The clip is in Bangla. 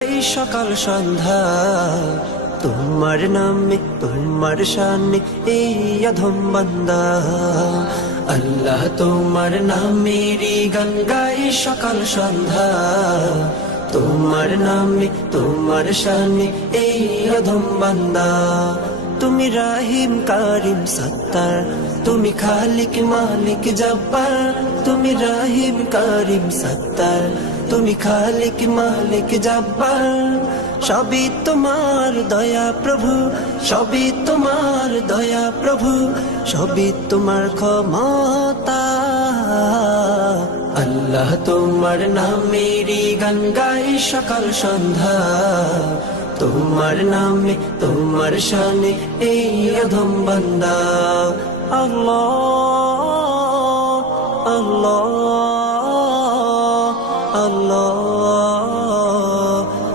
এই সকাল সন্ধ্যা তোমার নামে তোমার শানে এই অধম বান্দা আল্লাহ তোমার নামেরই গান গাই সকাল সন্ধ্যা তোমার নামে তোমার শানে এই অধম বান্দা তুমি রাহিম কারিম সত্তার তুমি খালিক মালিক জব্বার তুমি রাহিম কারিম সত্তার তুমি খালিক মালিক জব্বার সবই তোমার দয়া প্রভু সবই তোমার দয়া প্রভু সবই তোমার ক্ষমতা আল্লাহ তোমার নামেরই গান গাই সকাল সন্ধ্যা তোমার নামে তোমার শানে এই অধম বান্দা আল্লাহ আল্লাহ